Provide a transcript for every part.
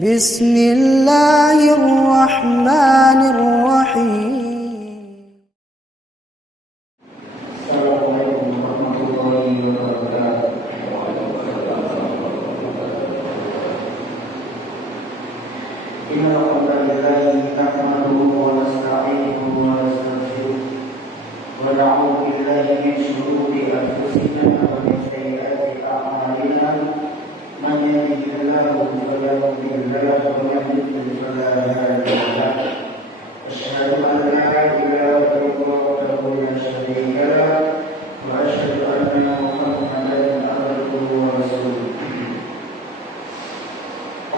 بسم الله الرحمن الرحيم. السلام عليكم ورحمة الله وبركاته. إن الحمد لله نحمده ونستعينه ونستغفره ونعوذ بالله من شرور أنفسنا ومن سيئات أعمالنا. من يهده الله فلا مضل له ومن يضلل فلا هادي له. أشهد أن لا إله إلا الله وحده لا شريك له وأشهد أن محمدا عبده ورسوله.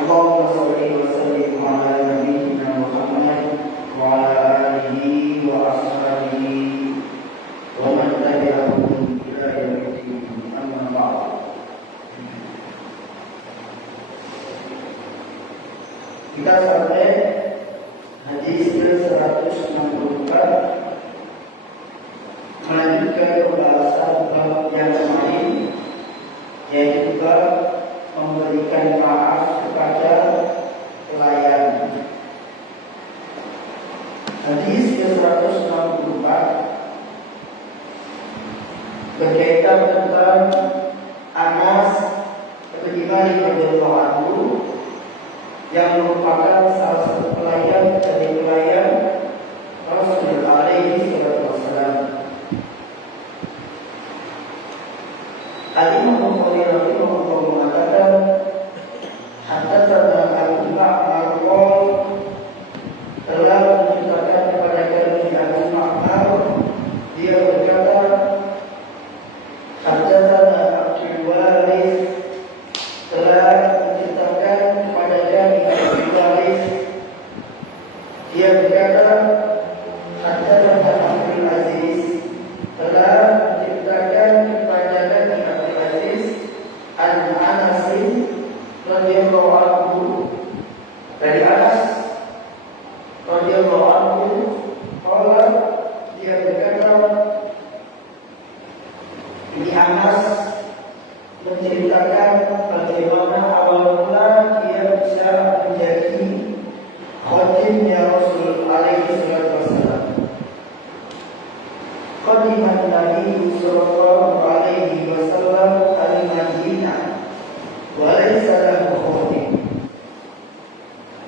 اللهم صل وسلم على نبينا محمد وعلى آله وأصحابه ومن تبعهم إلى يوم الدين. أما بعد. Kita sampai hadis ke-164, melanjutkan pembahasan bab yang lain, yaitu bab memberikan maaf kepada pelayan. Hadis ke-164 berkaitan tentang Anas bin Malik radhiyallahu anhu yang merupakan salah satu pelayan dari pelayan Rasulullah alaihi wasallam. Al-Imam Bukhari rahimahullah mengatakan, haddatsana Abu Ma'mar telah menceritakan kepada kami Abu Ma'mar, dia berkata, haddatsana Abdul Waris telah menceritakan kepada kami Abdul Waris, dia berkata, haddatsana Abdul Aziz telah menceritakan kepada kami Abdul Aziz an Anas radhiyallahu anhu, dari Anas radhiyallahu anhu qala, dia berkata, ini Anas menceritakan bagaimana awal mula dia bisa menjadi khatimnya Rasul alaihi wasallam. Khadiman Nabi sallallahu alaihi wasallam al-Madinah wa laysa lahu khatim.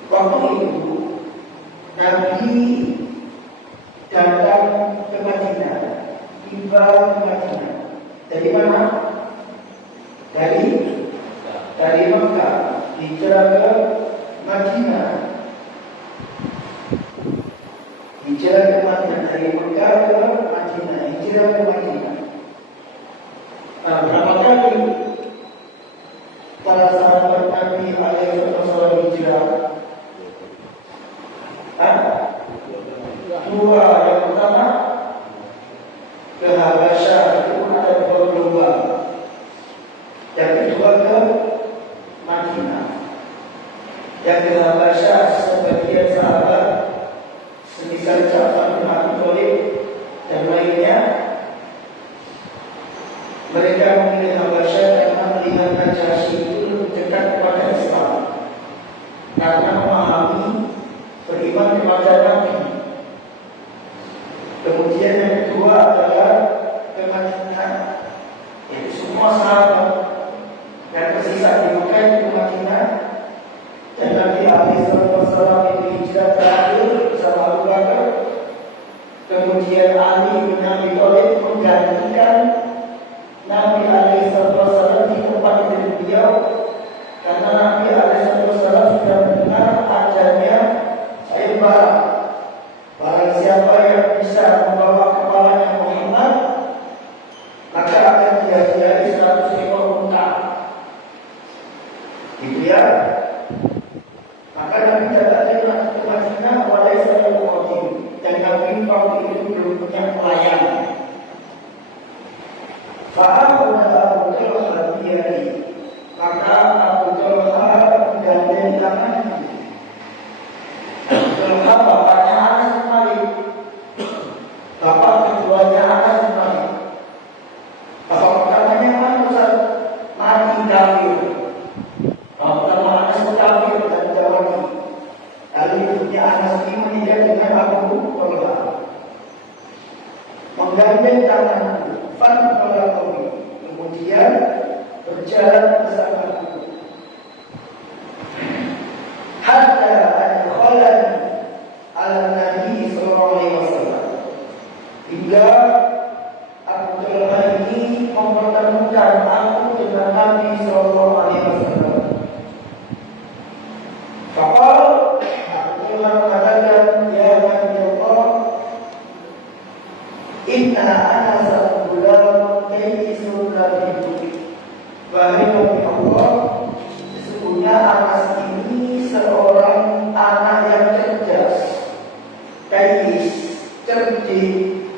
Waktu itu Nabi datang ke Madinah, tiba ke Madinah. Dari mana? Dari Makkah, hijrah ke Madinah. Hijrah ke Madinah, dari Makkah ke Madinah, hijrah ke Madinah. Nah, berapa kali para sahabat Nabi alaihi wasallam hijrah? Dua. Yang pertama ke Habasyah, itu ada bergelombang. Yang kedua ke Madinah. Yang ke Habasyah, sebagian sahabat semisal Ja'far bin Abi Thalib dan lainnya, mereka memilih Habasyah karena melihat Najasyi itu dekat kepada Islam, karena memahami beriman kepada Nabi. Kemudian yang kedua adalah ke Madinah, yaitu semua sahabat dan tersisa di Mekah ke Madinah. Dan Nabi alaihi wasallam itu hijrah terakhir bersama Abu Bakar. Kemudian Ali bin Abi Thalib menggantikan Nabi alaihi wasallam di tempat itu beliau, karena Nabi alaihi wasallam sudah mendengar ajarnya sayembara. Barang siapa yang bisa membawa kepalanya Muhammad, maka akan diajarkan 100 ekor unta. Gitu ya. Maka Nabi datang ke Madinah, walaysa lahu khatim, dan Nabi waktu itu belum punya pelayan. Fa'akhadha Abu Talha biyadihi, maka Abu Talha menggandeng tangannya. Talha bapaknya Anas bin Malik, bapak keduanya Anas bin Malik. Bapak pertamanya menggandeng tanganku, fanqalabu, kemudian berjalan bersamaku. Hatta adkhalani ala Nabi sallallahu alaihi wasallam, hingga Abu Talha ini mempertemukan aku dengan Nabi sallallahu alaihi wasallam. Faqal, Abu Talha mengatakan, ya Nabi Allah, inna ana sa'ulam kaisun labidu. Wahai Nabi Allah, sesungguhnya Anas ini seorang anak yang cerdas, kais, cerdik,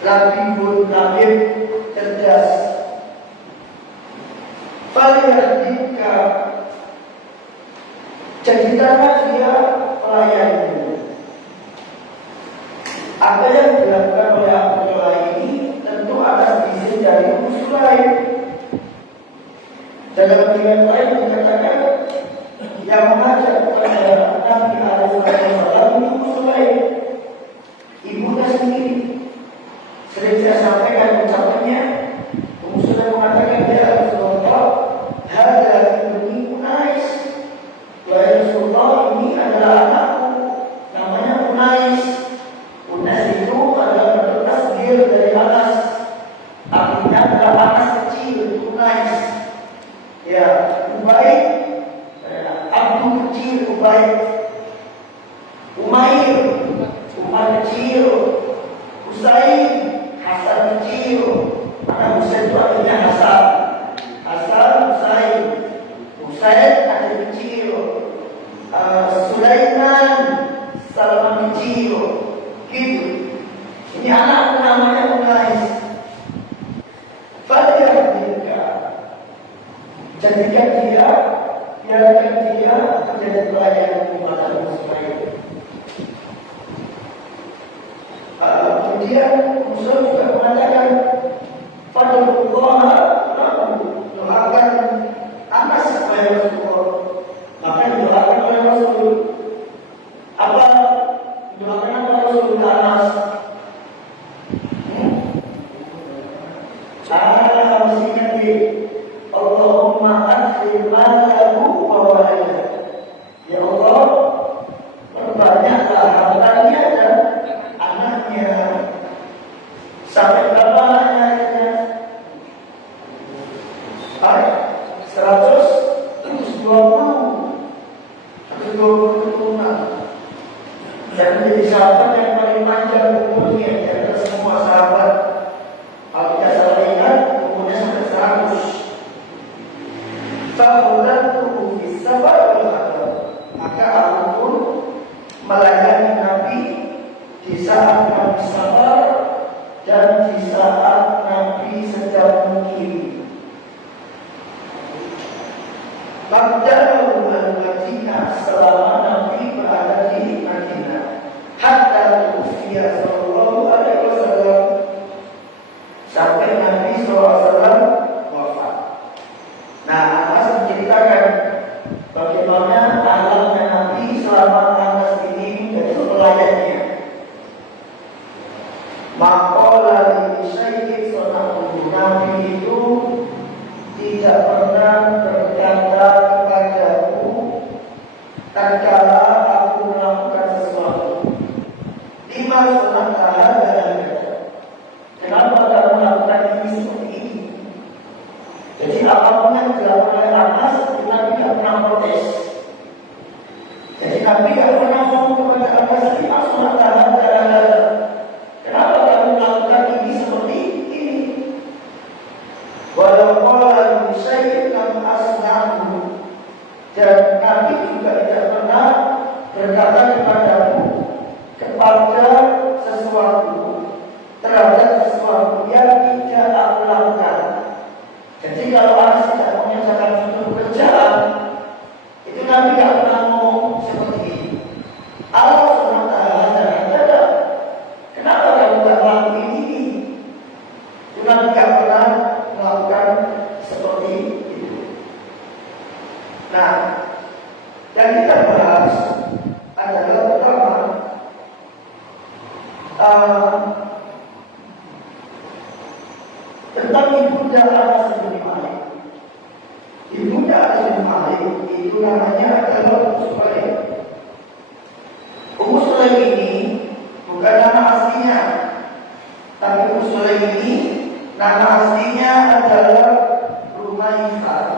labibun, labib, cerdas. Falyahdika, jadikanlah dia pelayanmu. Apa yang dilakukan oleh Abu Talha ini tentu atas izin dari Ummu Sulaim. Dalam riwayat lain dikatakan yang mengajak kepada Nabi alaihi wasallam itu Ummu Sulaim, ibunya sendiri. Sering saya sampaikan ucapannya, Ummu Sulaim mengatakan, ya Rasulullah, hadza ibni Unais. Wahai Rasulullah, ini adalah anakku, namanya Unais. Unais itu adalah tasghir dari Anas, artinya adalah Anas kecil, Unais. Ya, Ubaid, Abdul kecil, Ubaid, Umair, Umar kecil, Husain, Hasan kecil. Karena Husain itu artinya Hasan, Hasan, Husain, Husain ada kecil, Sulaiman, Salman kecil, gitu. Ini anak namanya Unais. Jadikan dia, biarkan dia menjadi pelayan kepada Muslim. Kemudian Musa juga mengatakan, Fadlullah, doakan Anas supaya Rasulullah. Maka didoakan oleh Rasul. Apa doakan oleh Rasul Anas? Masih ingat di Allahumma akhir malahu wa walada. Ya Allah, perbanyaklah hartanya dan anaknya. Sampai berapa anaknya? 120 keturunan. Dan menjadi sahabat yang paling panjang umurnya di antara semua sahabat. Kalau tidak salah ingat, umurnya sampai 100. Fa'udatuhu bis-sabar wal-hadar. Maka aku pun melayani Nabi di saat Nabi sabar dan di saat Nabi sedang mengkirim. Mabda'u al-Madinah, selama Nabi berada di Madinah, hatta ufiya sallallahu alaihi wasallam, sampai Nabi SAW wafat. Nah, Anas menceritakan bagaimana alamnya Nabi selama Anas ini menjadi pelayannya. Maqala li syai'in sana'uhu, Nabi itu tidak pernah berkata kepadaku tatkala aku melakukan sesuatu, lima sunataha dan kenapa kamu melakukan ini seperti ini? Jadi apapun yang dilakukan oleh Anas, Nabi tidak pernah protes. Jadi Nabi tidak pernah ngomong kepada Anas, lima sunataha dan kenapa kamu melakukan ini seperti ini? Walau qala syai'in lam asna'hu, dan Nabi juga tidak pernah berkata kepadamu kepada sesuatu, terhadap sesuatu yang tidak aku lakukan. Jadi kalau Anas tidak menyelesaikan suatu pekerjaan, itu Nabi tidak pernah ngomong seperti ini. Allah SWT ada, kenapa kamu tidak melakukan ini? Itu Nabi tidak pernah melakukan seperti itu. Nah, yang kita bahas adalah pertama, tentang ibunda Anas bin Malik. Ibunda Anas bin Malik itu namanya adalah Ummu Sulaim. Ummu Sulaim ini bukan nama aslinya, tapi Ummu Sulaim ini nama aslinya adalah Rumaisah.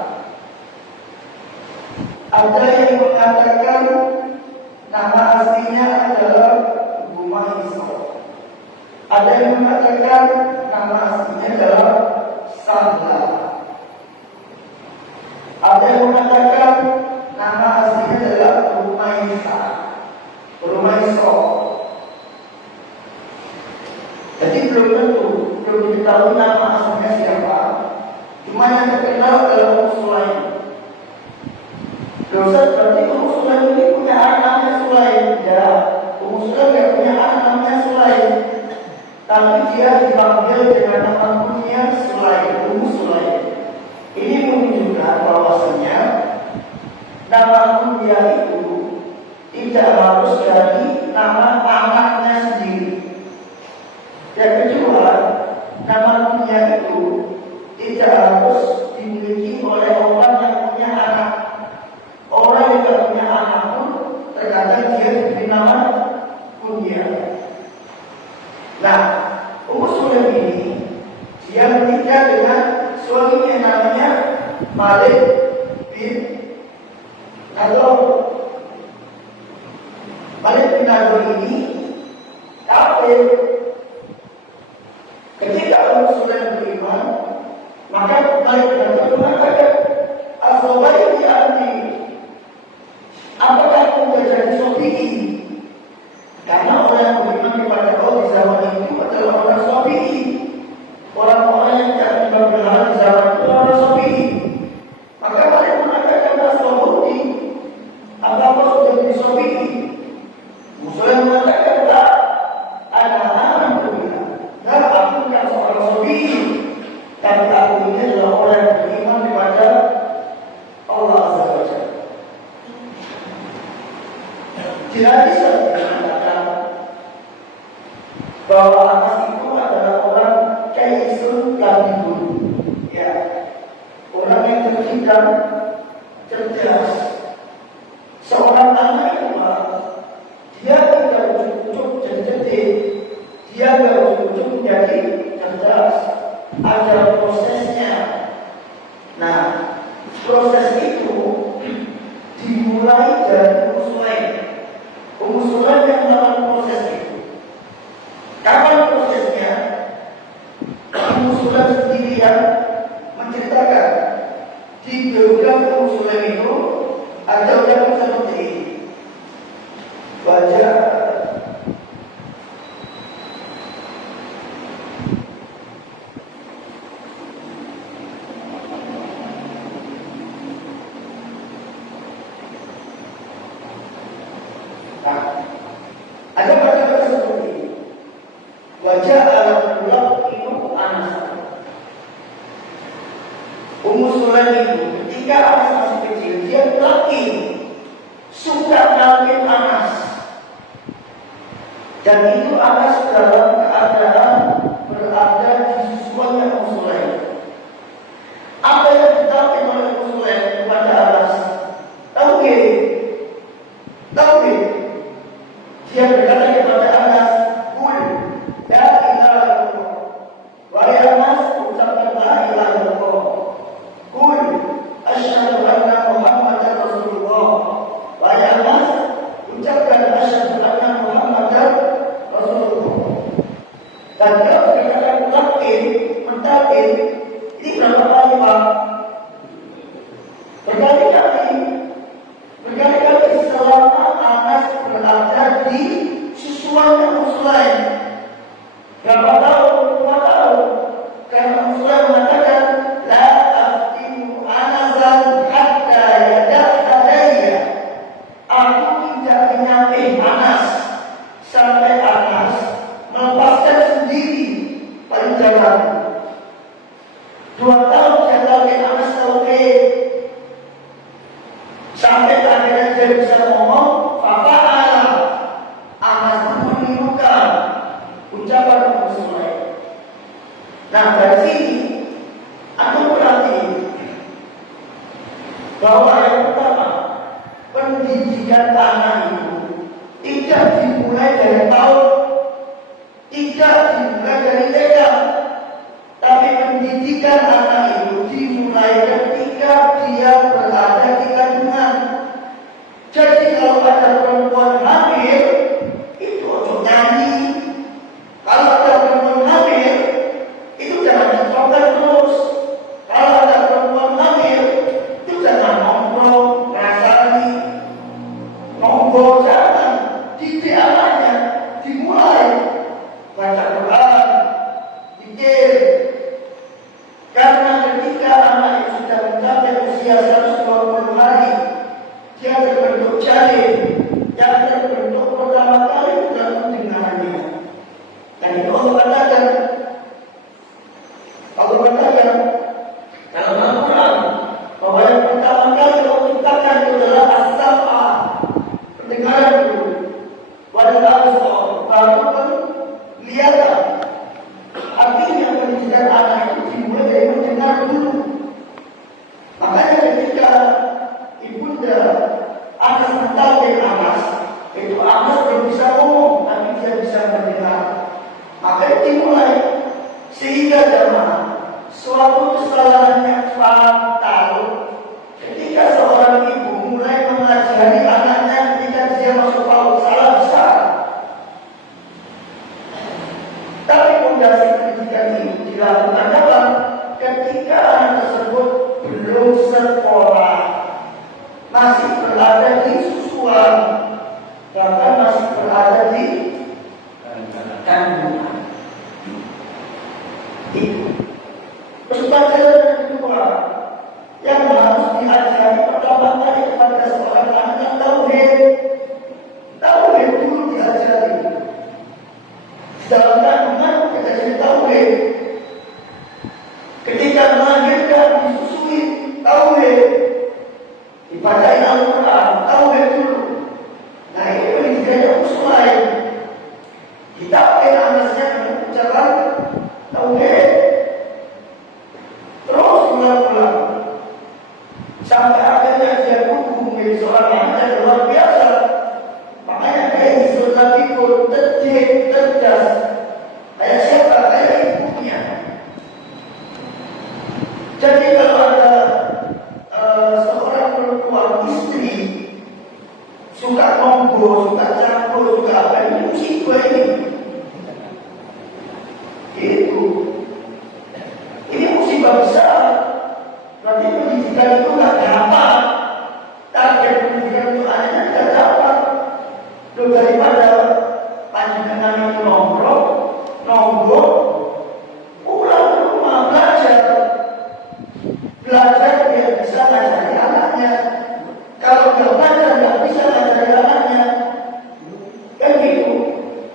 Ada yang mengatakan nama aslinya adalah Rumaisah. Ada yang mengatakan nama aslinya adalah Sahla. Ada yang mengatakan nama aslinya adalah Rumaisah. Jadi belum tentu, belum diketahui nama aslinya siapa. Cuma yang terkenal adalah Ummu Sulaim. Dosa berarti Ummu Sulaim ini punya anak namanya Sulaim. Ya, Ummu Sulaim tidak punya anak namanya Sulaim, tapi dia dipanggil dengan nama kunyah Sulaim, Ummu Sulaim. Ini menunjukkan bahwasanya nama kunyah itu tidak harus dari nama anaknya sendiri. Yang kedua, nama kunyah itu tidak harus dimiliki oleh orang yang punya anak. Orang yang tidak punya anak pun terkadang dia diberi nama kunyah. Nah, Ummu Sulaim ini dia menikah dengan suaminya namanya Malik bin Nadhr. Malik bin Nadhr ini kafir. Ketika Ummu Sulaim beriman, maka Malik bin Nadhr mengatakan, "Asabaiti anni, apakah aku menjadi Syafi'i?" Karena orang yang beriman kepada Allah di zaman itu adalah orang Syafi'i. Orang-orang yang tidak menyembah berhala di zaman itu orang Syafi'i. Maka Malik mengatakan, "Asabaiti, apakah sudah menjadi Syafi'i?" Muslim mengatakan, "Tak, ada anak berbeda. Dan aku bukan seorang Syafi'i, tapi aku ini adalah orang yang beriman kepada Allah Azza wa Jalla." Jadi saya mengatakan bahwa Anas itu adalah orang kaisun labidun, ya, orang yang terdidik, cerdas. Seorang anak itu dia tidak cukup jadi cerdik, dia tidak cukup menjadi cerdas. Ada prosesnya. Nah, proses itu dimulai dari Ummu Sulaim. Ummu Sulaim yang melakukan proses itu. Kapan prosesnya? Ummu Sulaim sendiri yang menceritakan. Di biografi Ummu Sulaim itu ada ucapan seperti ini. Baca ada kata-kata seperti ini. Wajah al-Qulab itu Anas. Ummu Sulaim itu ketika Anas masih kecil, dia laki suka nalkin Anas. Dan itu Anas dalam keadaan berada di susuannya Ummu Sulaim. Apa yang ditalkin oleh Ummu Sulaim kepada Anas? Tauhid. Dia berkata kepada Anas, "Qul la ilaha illallah." Wahai Anas, ucapkan la ilaha illallah. Qul asyhadu anna Muhammadan Rasulullah. Wahai Anas, ucapkan asyhadu anna Muhammadan Rasulullah. Dan dia berkata mentakir. Ini berapa kali, Pak? Berkali-kali selama Anas berada di susuannya Ummu Sulaim. Berapa tahun? 2 tahun. Karena Ummu Sulaim mengatakan, "La aftimu Anasan hatta yada'adaya." Aku tidak menyapih Anas sampai Anas melepaskan sendiri parijalan. 2 tahun saya tahu Anas tauhid. Sampai akhirnya dia bisa ngomong, "Fa'ala." Anas menirukan ucapan Ummu Sulaim. Nah, dari sini bahwa yang pertama, pendidikan anak itu tidak dimulai dari PAUD, tidak dimulai dari TK, tapi pendidikan anak itu dimulai ketika dia berada di kandungan. Jadi kalau ada perempuan hamil, itu ojo nyanyi. Kalau ada perempuan hamil, itu jangan ditonton terus. Kalau ada perempuan hamil, itu jangan nongkrong, rasani, nongkrong, jangan. Didik anaknya, dimulai baca Quran, zikir. Karena ketika anak itu sudah mencapai usia 120 hari, dia terbentuk janin. Yang terbentuk pertama kali bukan pendengarannya. Dan itu Allah katakan dalam Al-Quran bahwa yang pertama kali Allah ciptakan itu adalah as-sam'a, pendengaran dulu, wal absar, baru penglihatan. Artinya pendidikan anak itu dimulai dari mendengar dulu. Makanya ketika ibunda Anas mentalkin Anas, itu Anas belum bisa ngomong, tapi dia bisa mendengar. Maka dimulai sehingga jamaah suatu kesalahan yang fatal ketika seorang ibu mulai mengajari anaknya ketika dia masuk PAUD, salah besar. Tapi fondasi pendidikan ini dilakukan dalam ketika anak tersebut belum sekolah, masih berada di susuan, bahkan masih berada di kandungan. Itu pelajaran yang kedua yang harus diajari pertama kali kepada seorang anak yang tauhid. Tauhid dulu diajari. Dalam kandungan kita jadi tauhid. Ketika melahirkan disusui tauhid. Dipadain Al-Quran, tauhid dulu. Nah ini pendidikannya usul lain. Ditawain anaknya dengan ucapan tauhid. Terus ulang-ulang sampai akhirnya dia tumbuh menjadi seorang anak yang luar biasa. Makanya kayak Zulkifli Figur terdidik, cerdas. Kayak siapa? Kayak ibunya. Jadi kalau ada seorang perempuan istri suka ngomong, suka campur, suka apa, ini musibah ini. Itu. Ini musibah besar. Berarti pendidikan itu nggak dapat. Target pendidikan itu hanya tidak dapat. Loh, daripada panjenengan itu nongkrong, pulang ke rumah belajar biar bisa ngajari anaknya. Kalau nggak belajar nggak bisa ngajari anaknya. Kan gitu.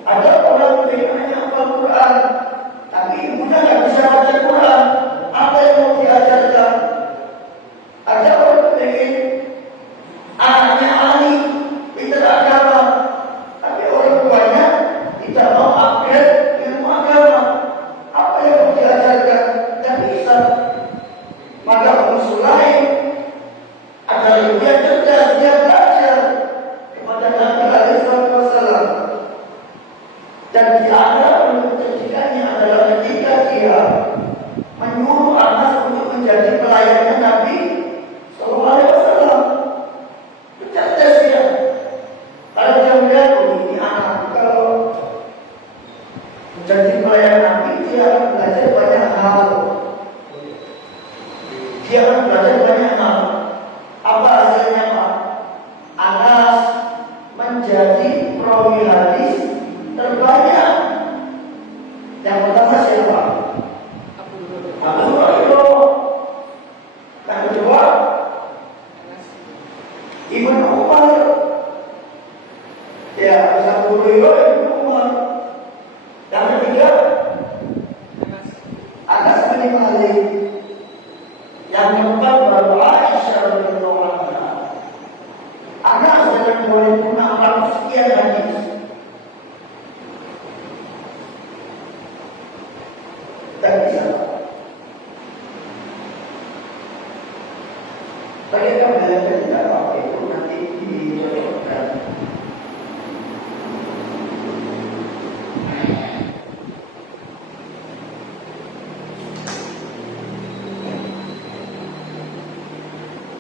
Ada orang yang hafal Quran, tapi ibunya nggak bisa baca Quran. Apa yang mau diajarkan? Ada orang yang anaknya ahli pintar agama, tapi orang tuanya tidak mau upgrade ilmu agama. Apa yang mau diajarkan? Tidak bisa. Maka usul lain adalah dia cerdas, dia belajar kepada Nabi SAW. Dan di antara bentuk pendidikannya adalah ketika dia menyuruh Anas untuk menjadi pelayannya Nabi SAW. Itu cerdas dia. Kalau dia melihat ini anak, kalau menjadi pelayan Nabi, dia akan belajar banyak hal. Dia akan belajar banyak hal. Apa hasilnya Pak? Anas menjadi perawi hadis terbanyak. Yang pertama siapa? Abu Hurairah. Yang kedua Ibnu Umar. Ya, Abu Hurairah, Ibnu Umar. Yang ketiga Anas bin Malik. Yang keempat baru Aisyah radhiyallahu anha. Anas dengan 2600 sekian hadis. Tak bisa. Bagi kamu belajar tidak apa itu nanti dicocokkan.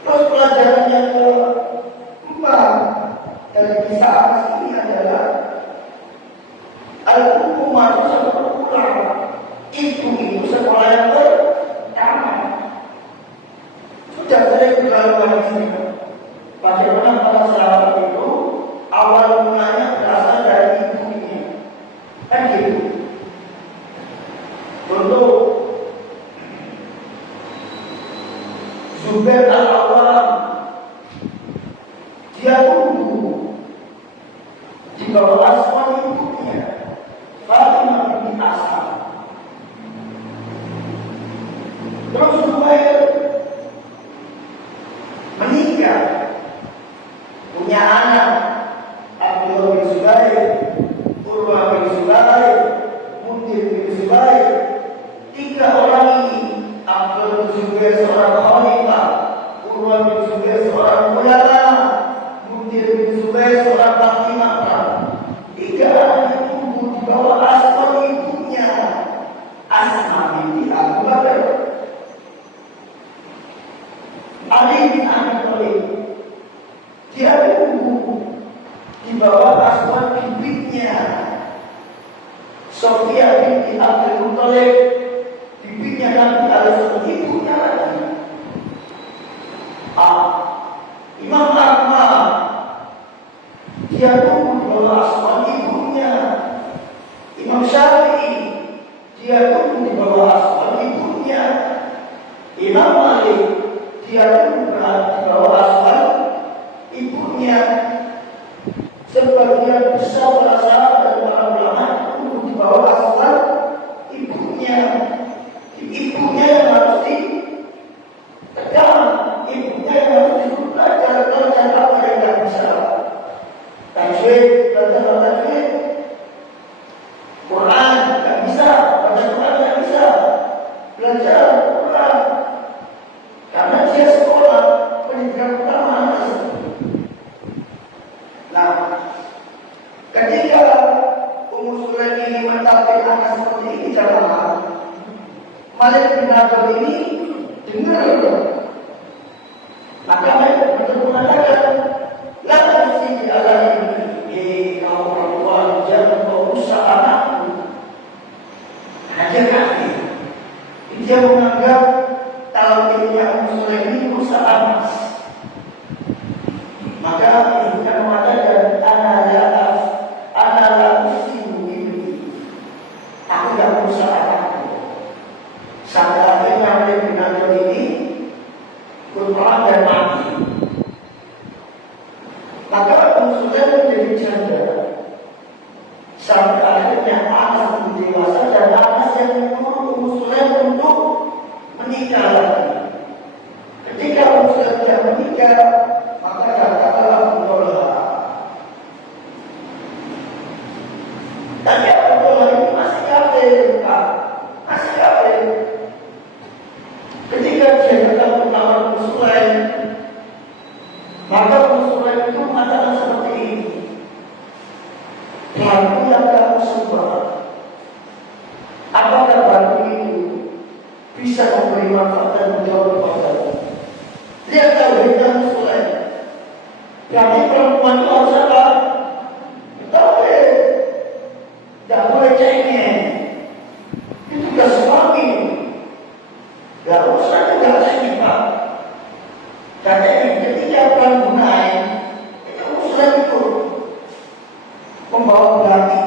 Terus pelajaran yang keempat dari kisah Anas ini adalah al-hukumah sekolah itu sekolah yang pertama. Sudah sering berlalu di sini. Bagaimana para sahabat itu awal mulanya berasal dari ibunya. Kan gitu. Contoh Zubair al-Awwam, dia tumbuh di bawah asuhan ibunya Fatimah binti Asad. Terus Zubair menikah, punya anak, Abdullah bin Zubair, Urwah bin Zubair, Mundir bin Zubair. 3 orang ini, Abdullah bin Zubair seorang khalifah, Urwah bin Zubair seorang ulama, Mundir bin Zubair seorang panglima perang. 3 orang yang tumbuh di bawah asuhan ibunya Asma binti Abu Bakar, Ali bin Abi Thalib. Dia tumbuh di bawah asuhan bibinya Sofia binti Abdul Muthalib, bibinya Nabi alaihi ibunya lagi. Imam Ahmad, dia tumbuh di bawah asuhan ibunya. Imam Syafi'i, dia tumbuh di bawah asuhan ibunya. Imam Malik, dia tumbuh di bawah asuhan ibunya. Sebagian besar para sahabat dan para ulama tumbuh di bawah asuhan ibunya. Ibunya yang harus ditekan, ibunya yang harus belajar apa yang tidak bisa. Tajwid, belajar tajwid, Quran tidak bisa, baca Quran tidak bisa, belajar Quran. Karena dia sekolah pendidikan utama anak. Nah, ketika Ummu Sulaim ini mencapai anak seperti ini, jamaah, Malik bin Abdul ini dengar itu. Maka Malik betul mengatakan, la tasidi ala ini, kaum perempuan jangan kau usah anakku. Hanya kaki. Dia menganggap kalau dirinya Ummu Sulaim ini rusak anas. Maka ibunya mengatakan, ana la usimu ini. Aku tidak rusak anakku. Sampai akhirnya Malik bin Abdul ini berperang dan mati. Maka Ummu Sulaim menjadi janda. Sampai akhirnya Anas pun dewasa dan Anas yang menyuruh Ummu Sulaim untuk menikah lagi. Ketika Ummu Sulaim tidak menikah, maka katakanlah Abdullah. Tapi Abdullah ini masih kafir, masih kafir. Ketika dia datang ke kamar Ummu Sulaim, maka Ummu Sulaim itu mengatakan seperti ini, batu yang kamu sembah, apakah batu itu bisa memberi manfaat dan menjawab kepadamu? Lihat tauhidnya Ummu Sulaim. Jadi perempuan itu harus apa? Tauhid. Tidak boleh cengeng. Itu tugas suami. Tidak usah juga cengeng, Pak. Karena ketika orang gunain, itu urusan itu membawa belati.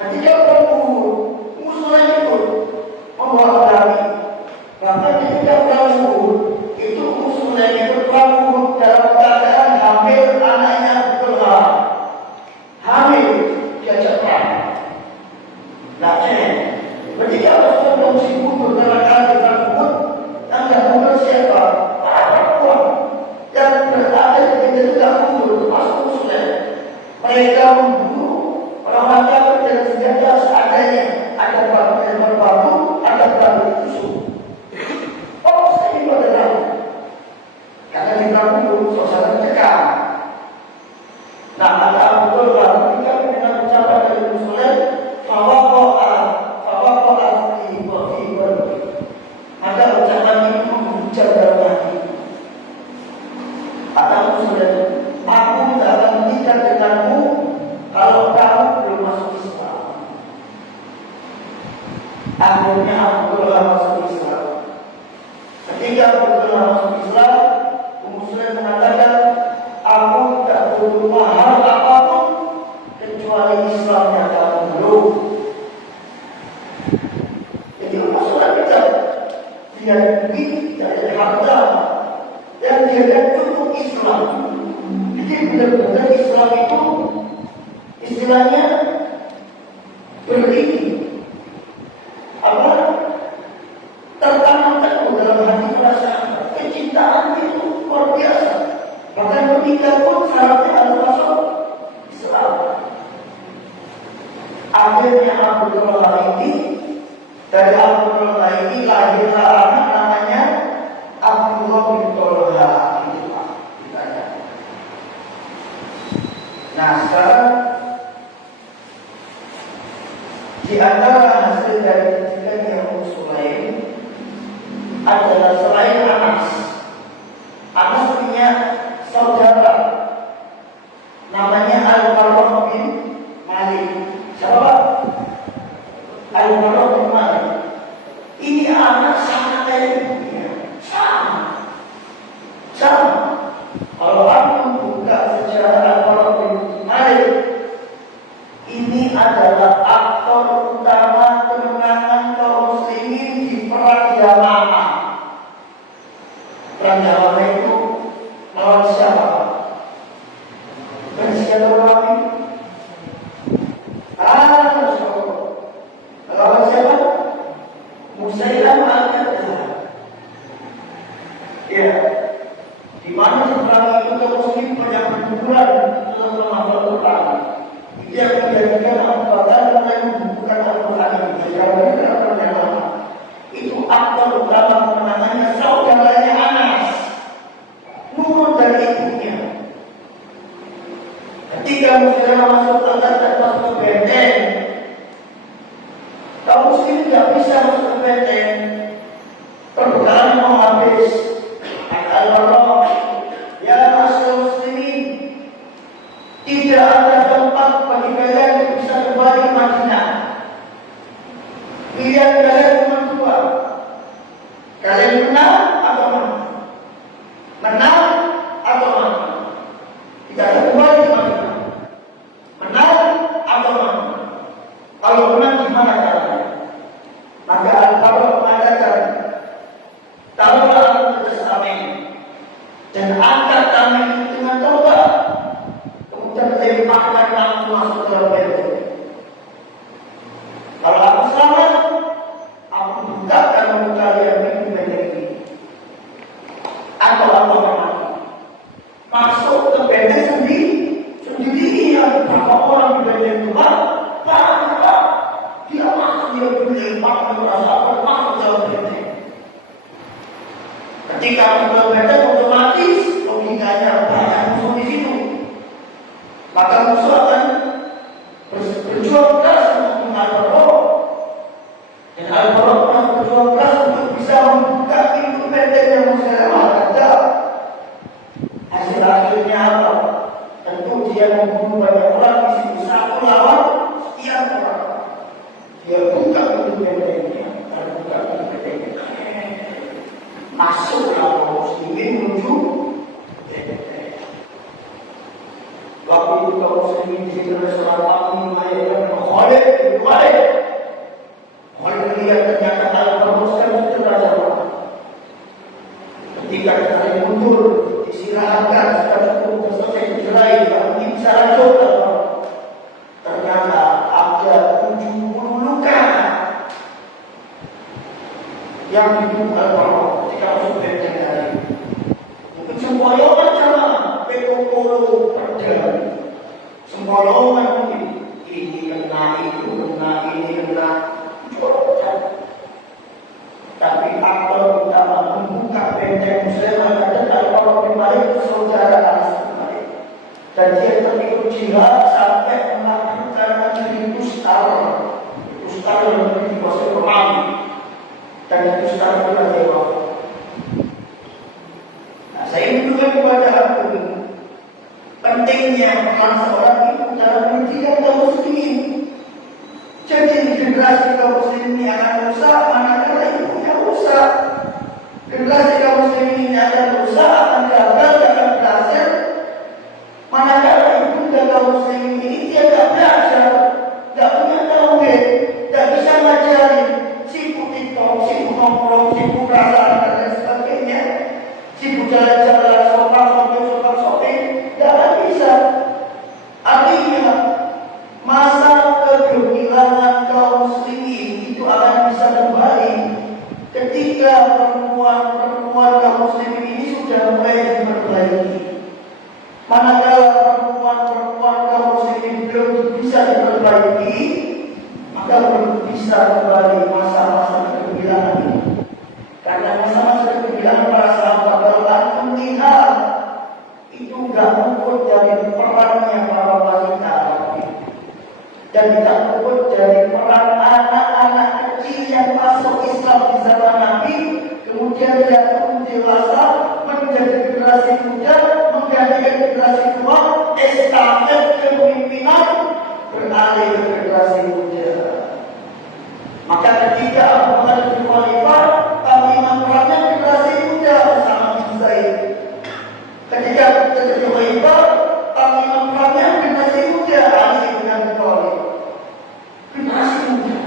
Ketika orang urusan itu membawa belati. Bahkan ketika orang itu urusan itu dalam keadaan hamil anaknya Abdullah. Abdullah masuk Islam. Ketika Abdullah masuk Islam, Muslim mengatakan, aku tak perlu mahar apapun kecuali Islamnya kamu dulu. Jadi masalah kita dia duit, dia ada harta, dan dia ada cukup Islam. Jadi benar-benar Islam itu istilahnya berdiri apa tertanam teguh dalam hati rasa kecintaan itu luar biasa. Bahkan ketika pun syaratnya adalah masuk Islam. Akhirnya Abdullah ini dari Abdullah ini lahirlah anak namanya Abdullah bin Tolha. Nah sekarang di antara hasil dari pendidikan yang Sulaim adalah selain Anas. Anas punya saudara namanya Al-Qarrah bin Malik. Siapa? Al-Qarrah bin Malik. Ini anak sangat kaya ibunya. Sama. Kalau aku buka sejarah Al-Qarrah bin Malik, ini adalah aktor utama kemenangan kaum muslimin di perang Yamamah. Perang Yamamah itu melawan siapa? Persia Romawi. Melawan siapa? Musailamah al-Kadzdzab. Ya, di mana perang itu kaum muslimin banyak berguguran dalam perang. Dia menjadikan Al-Quran dan membukukan Al-Quran itu aktor utama kemenangannya saudaranya Anas, nurut dari ibunya. Ketika Muslim masuk ke benteng, kaum muslim tidak bisa masuk ke benteng, perbekalan mau habis. Al-Qarrah, ya masyarakat muslimin, tidak ada tempat bagi kalian yang bisa kembali ke Madinah. Pilihan kalian cuma dua. Kalian menang atau mati. Menang atau mati. Tidak ada kembali ke Madinah. Menang atau mati. Kalau menang gimana caranya? Maka Al-Qarrah mengatakan, taruhlah aku atas tameng dan angkat tameng itu dengan tobat. Terlemparkan langsung masuk ke dalam benteng. Kalau aku selamat, aku bukakan mulut kalian di benteng ini. Atau aku mati. Masuk ke benteng sendiri yang berapa orang di benteng itu Pak, dia masuk, dia berlempar, merasa masuk ke dalam benteng. Ketika masuk ke benteng, otomatis logikanya banyak musuh di situ. Maka musuh akan berjuang keras untuk menghadap Al-Qarrah. Dan Al-Qarrah pernah berjuang keras untuk bisa membuka pintu benteng yang Musailamah al-Kadzdzab. Hasil akhirnya apa? Tentu dia membunuh banyak orang di situ, satu lawan sekian orang. Dia buka pintu bentengnya, masuklah kaum muslimin menuju benteng. Waktu itu kaum muslimin di situ ada seorang tamu mengatakan Khalid bin Walid. Khalid melihat ternyata Al-Qarrah itu raja Romawi. Ketika kita mundur, disirahkan sudah cukup selesai dicerai, tidak bisa lanjut. Ternyata ada 70 luka yang dibunuh Al-Qarrah ketika masuk benteng tadi. Mungkin sempoyongan sama Petokolo pedang, sempoyongan mungkin ini kena, itu kena, ini kena. Tapi aktor utama membuka benteng Muslim adalah Al-Qarrah bin Malik, saudara Anas bin Malik. Dan dia terikut jihad sampai melakukan negeri Tustar. Tustar yang memiliki kuasa Romawi. Dan Tustar adalah dewa. Nah, saya menunjukkan kepada aku pentingnya peran seorang ibu dalam pendidikan kaum muslimin. Jadi generasi kaum muslimin yang akan rusak manakala Generasi kaum muslimin ini akan berusaha, akan gagal, akan berhasil. Manakala ibunda kaum muslimin ini dia tidak belajar, tidak punya tauhid, tidak bisa ngajarin, sibuk TikTok, sibuk nongkrong, sibuk perasaan dan lain sebagainya, sibuk jalan-jalan, shopping, tidak akan bisa. Artinya masa kegemilangan kaum muslimin itu akan bisa kembali ketika perempuan kaum muslimin ini sudah mulai diperbaiki. Manakala perempuan kaum muslimin belum bisa diperbaiki, maka belum bisa kembali masa-masa kegemilangan ini. Karena masa-masa kegemilangan para sahabat berlaku melihat itu enggak luput dari perannya para wanita, dan tidak luput dari peran anak-anak kecil yang masuk Islam di zaman Nabi, kemudian dia tumbuh dewasa, menjadi generasi muda, menggantikan generasi tua, estafet kepemimpinan beralih ke generasi muda. Maka ketika Abu Bakar bin Khalifah, panglima perangnya generasi muda bersama bin Zaid. Ketika terjadi Khalifah, panglima perangnya generasi muda Ali bin Abi Thalib. Generasi muda.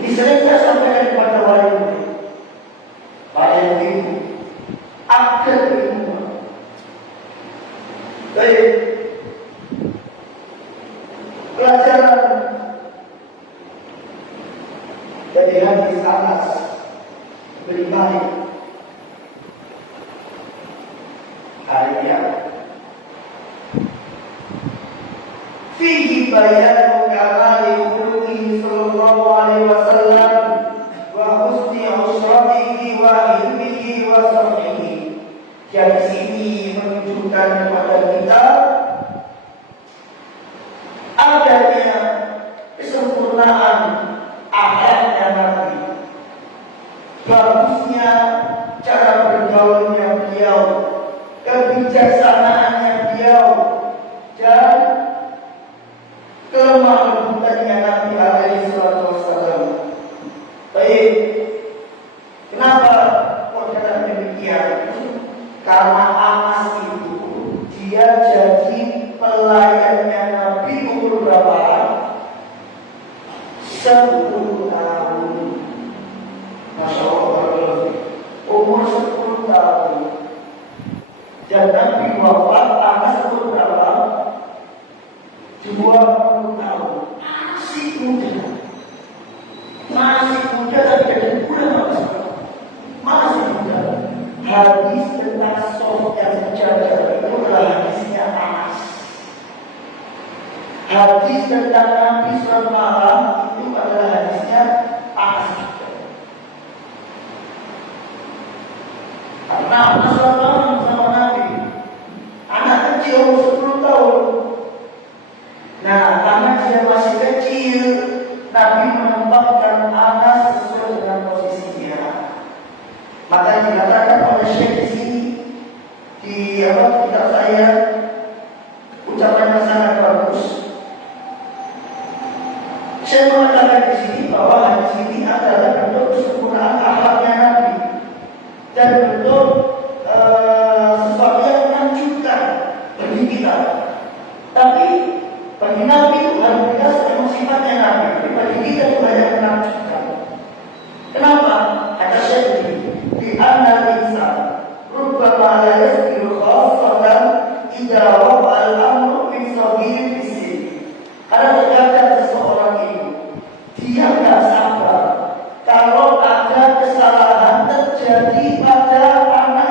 Ini sering saya sampaikan kepada wali murid. Wali murid, akad ilmu. Baik. Pelajaran dari hadis Anas bin Malik. Ayat fihi bayanu kamali khuluqihi sallallahu alaihi wasallam wa husni usratihi wa ilmihi wa sam'ihi. Di sini menunjukkan kepada kita adanya kesempurnaan akhlaknya Nabi, bagusnya cara bergaulnya beliau, kebijaksanaannya beliau, dan kelemah lembutannya Nabi alaihi salatu wassalam. Baik, kenapa kok kata demikian? Karena Anas itu dia jadi pelayannya Nabi umur berapa? 10 tahun. Masya Allah, umur 10 tahun. Dan Nabi wafat Anas umur berapa? 20 tahun. Masih muda. Masih muda tapi jadi bulan masih muda. Hadis tentang soft yang sejajar itu adalah hadisnya Anas. Hadis tentang Nabi sholat malam itu adalah hadisnya Anas. Karena Anas sholat malam sama Nabi, anak kecil umur 10 tahun. Nah, karena dia masih kecil, Nabi menempatkan Anas sesuai dengan posisinya. Maka dikatakan oleh Syekh di sini di kitab saya, ucapannya sangat bagus. Saya mengatakan di sini bahwa hadis ini adalah bentuk kesempurnaan akhlaknya Nabi dan bentuk sesuatu yang menunjukkan bagi kita. Tapi bagi Nabi itu alhamdulillah memang sifatnya Nabi, tapi bagi kita itu hanya menunjukkan. Kenapa? Kata Syekh ini, di anal insan rubbama la yasbiru khassatan idza waqa al-amru min sabirin fisin. Karena terkadang seseorang itu dia tidak sabar kalau ada kesalahan terjadi pada anak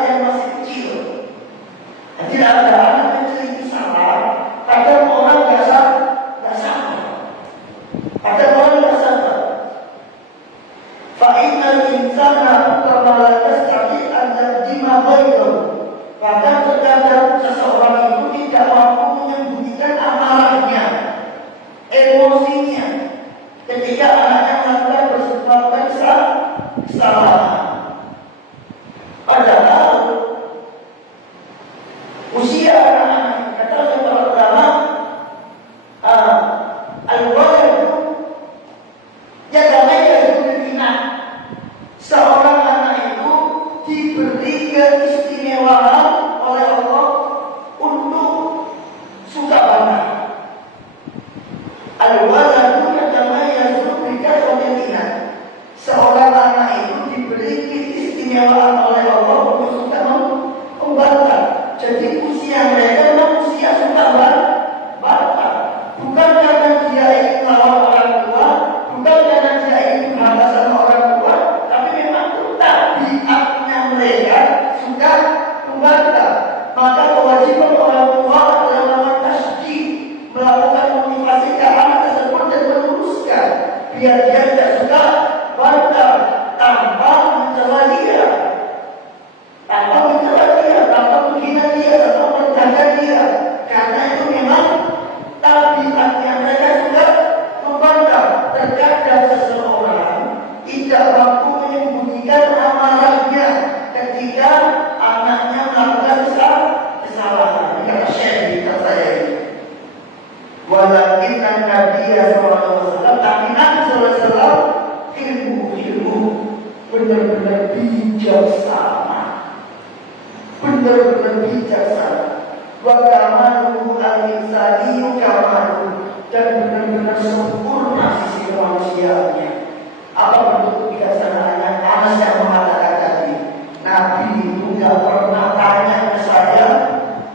melawan orang tua, bukan karena dia ingin berharga sama orang tua, tapi memang tabiatnya mereka suka membantah. Maka kewajiban orang tua adalah melakukan tasjid, melakukan motivasi ke anak tersebut dan meluruskan, biar dia tidak suka bantah tanpa mencela dia, tanpa menghina dia, tanpa merendahkan dia, karena itu memang tabiatnya mereka suka membantah. Terkadang seseorang tidak mampu menyembunyikan amarahnya ketika anaknya melakukan kesalahan. Ini kata Syekh kata saya ini. Walakin Nabi SAW, tapi Nabi SAW ilmu benar-benar bijaksana, benar-benar bijaksana. Wa kamaluhu al-insani kamaluhu, dan benar-benar sempurna sisi kemanusiaannya. Apa bentuk kebijaksanaannya? Anas yang mengatakan tadi, Nabi itu tidak pernah tanya ke saya,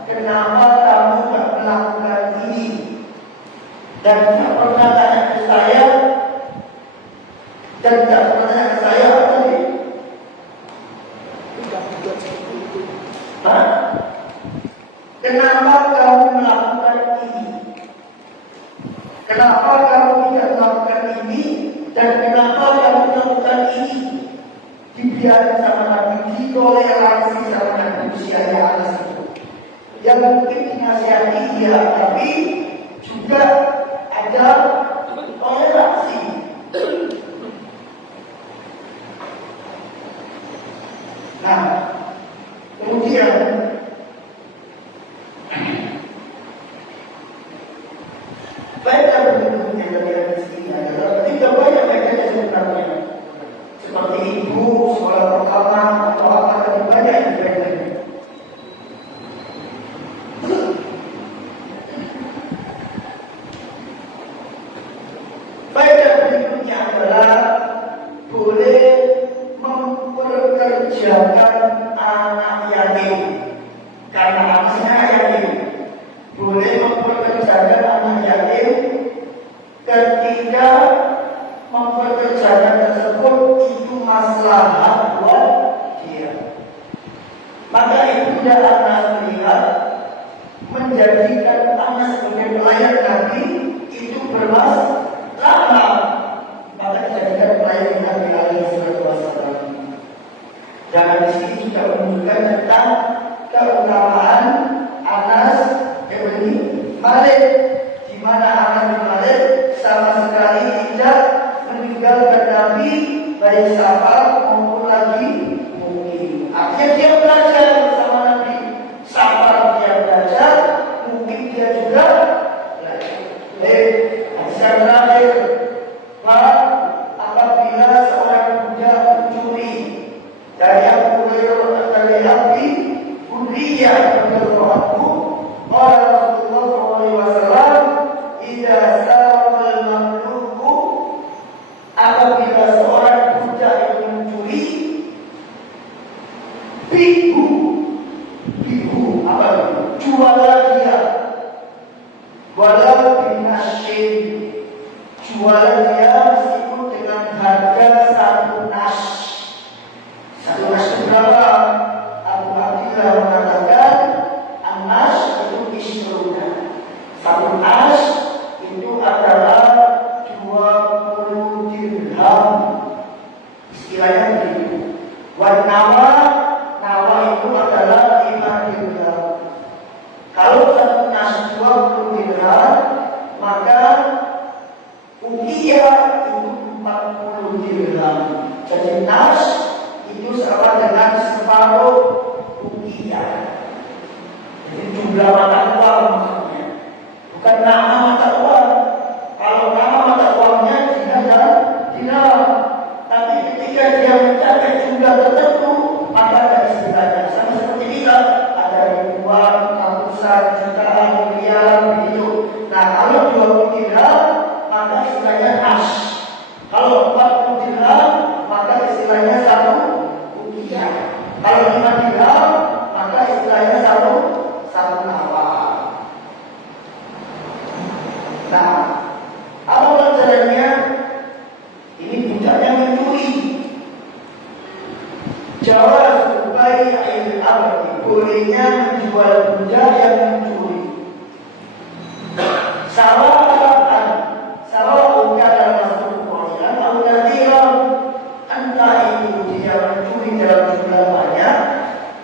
kenapa kamu tidak melakukan ini? Dan tidak pernah tanya ke saya, dan tidak pernah tanya ke saya tadi. Kenapa kamu melakukan ini? Kenapa kamu tidak melakukan ini? Dan kenapa kamu melakukan ini? Dibiarkan sama Nabi, ditoleransi sama Nabi usianya Anas itu. Yang mungkin dinasihati dia, tapi juga ada toleransi. Nah, kemudian faedah berikutnya dari sini adalah ketika banyak faedah sebenarnya, seperti ibu, sekolah pertama atau apa, lebih banyak faedahnya. Faedah berikutnya adalah boleh memperkerjakan anak yatim, karena anaknya yatim. Boleh memperkerjakan anak yatim ketika memperkerjakan tersebut itu maslahat buat dia. Maka ibunda Anas melihat menjadikan Anas sebagai pelayan Nabi itu bermaslahat, maka dijadikan pelayan Nabi alaihi wasallam. Dan di sini juga menunjukkan tentang keutamaan Anas bin Malik, di mana Anas bin Malik sama sekali tidak meninggalkan Nabi baik safar maupun lagi mungkin. Artinya dia belajar bersama Nabi. Safar dia belajar, mungkin dia juga belajar. Hadis yang terakhir, apabila seorang budak mencuri dari Abu Hurairah dari Abi Hurairah radhiyallahu anhu, qala Rasulullah sallallahu alaihi wasallam, "Idza sarqal mamluku," apabila seorang budak itu mencuri, bihu apa itu? Jualah dia, walau binasyin, jualah dia meskipun dengan harga satu nas. Satu nas itu berapa? Abu Abdillah mengatakan an-nas itu isruna. Satu nas itu adalah 20 dirham. Istilahnya begitu. Wan nawa itu adalah 5 dirham. Kalau satu nas 20 dirham, maka ukiyah itu 40 dirham. Jadi nas itu sama dengan separuh rupiah. Jadi jumlah mata uang maksudnya, bukan nama mata uang. Kalau nama mata uangnya dinar, tapi ketika dia mencapai jumlah tertentu, maka ada istilahnya. Sama seperti kita, ada ribuan, ratusan, jutaan, miliaran begitu. Nah, kalau 20 dirham, maka istilahnya nas. Kalau 40 dirham, maka istilahnya satu rupiah. Kalau 5 dirham, maka istilahnya satu nawa. bolehnya menjual budak yang mencuri. Sawa'un kana masuk qalilan aw kathiran, entah itu dia mencuri dalam jumlah banyak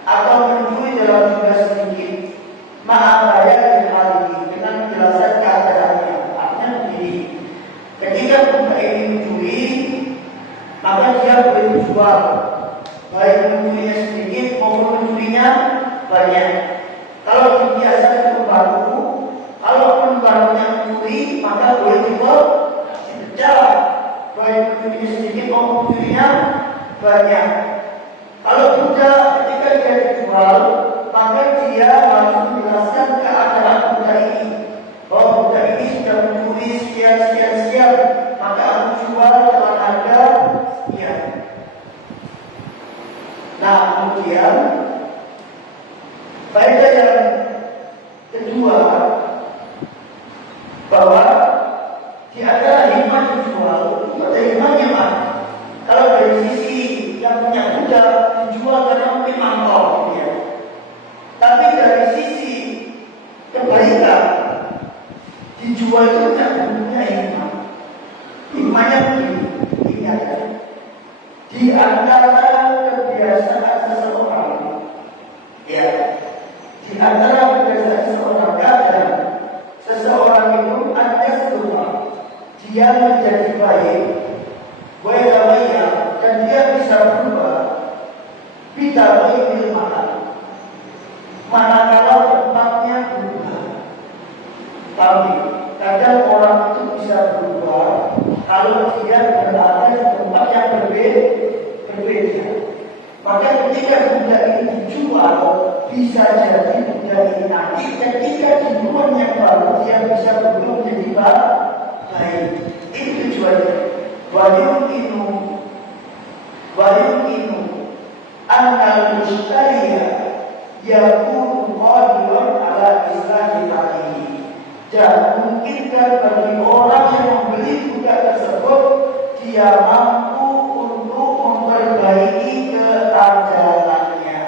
atau mencuri dalam jumlah sedikit. Ma'abaya hal dengan menjelaskan keadaannya. Artinya begini, ketika budak ini mencuri, maka dia boleh menjual, baik mencurinya sedikit maupun mencurinya banyak. Kalau biasa itu baru, kalau barunya mencuri, maka boleh dipecah, baik mencurinya sedikit maupun mencurinya banyak. Kalau budak ketika dia dijual, maka dia harus menjelaskan keadaan budak ini, bahwa budak ini sudah mencuri sekian, maka aku jual dengan harga sekian. Nah, kemudian faedah yang kedua, bahwa di antara hikmah dijual itu ada hikmahnya, Pak. Kalau dari sisi yang punya budak dijual karena mungkin mangkok, ya. Tapi dari sisi kebaikan dijual itu tidak punya hikmah. Hikmahnya begini, ini ada di antara kebiasaan seseorang, ya, di antara kebiasaan seseorang kadang seseorang itu ada semua dia menjadi baik, dan dia bisa berubah bidang ilmahan manakala tempatnya berubah. Tapi kadang orang itu bisa berubah kalau dia berada di tempat yang berbeda. Maka ketika budak ini dijual, bisa jadi budak ini nanti ketika di ruang yang baru dia bisa berubah menjadi baik. Itu tujuannya. Wayumkinu annal mushtariya yakunu qadiran ala islahi halihi. Dan mungkinkan bagi orang yang membeli budak tersebut, dia mampu untuk memperbaiki keadaannya.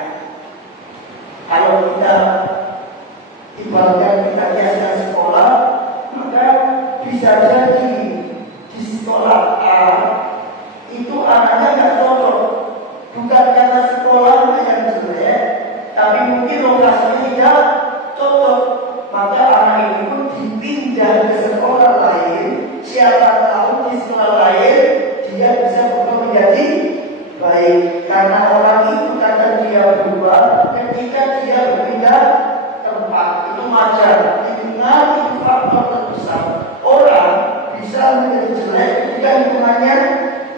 Kalau kita ibaratkan kita biasakan sekolah, maka bisa jadi di sekolah A itu anaknya nggak cocok, bukan karena sekolahnya yang jelek, tapi mungkin lokasinya tidak cocok. Maka anak ini pun dipindah ke sekolah lain. Siapa tahu di sekolah lain dia bisa berubah menjadi baik. Karena orang itu kadang dia berubah ketika dia berpindah tempat. Itu wajar. Dengan itu faktor terbesar. Orang bisa menjadi jelek ketika lingkungannya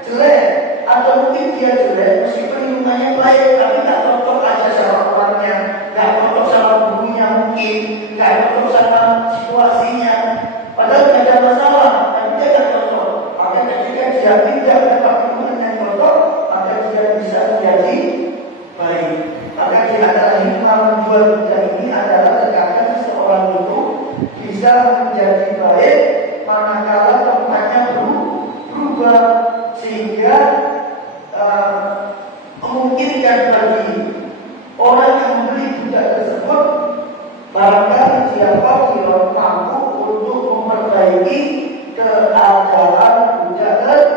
jelek, atau mungkin dia jelek meskipun lingkungannya baik, tapi tidak cocok aja sama orangnya, tidak cocok sama gurunya, mungkin tidak cocok sama situasinya. Padahal tidak ada masalah, tapi dia tidak cocok. Maka ketika dia pindah ke tempat lingkungan yang cocok, maka dia bisa menjadi baik. Maka di antara hikmah menjual budak ini adalah terkadang seseorang itu bisa menjadi baik manakala tempatnya berubah, sehingga memungkinkan bagi orang yang membeli budak tersebut barangkali siapa yang mampu untuk memperbaiki keadaan budak tersebut.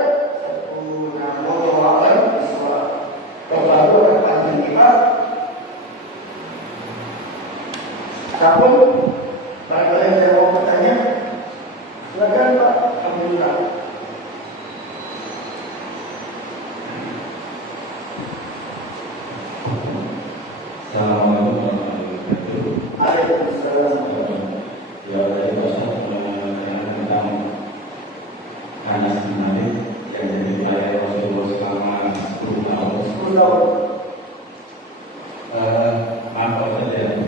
Baru akan kita namun barangkali ada mau bertanya, silakan Pak. Alhamdulillah. Assalamualaikum warahmatullahi wabarakatuh. Waalaikumsalam. Ya, dari Ustaz tentang hadis menarik yang jadi pelayan Rasulullah selama 10 tahun. 10 tahun. Apa saja?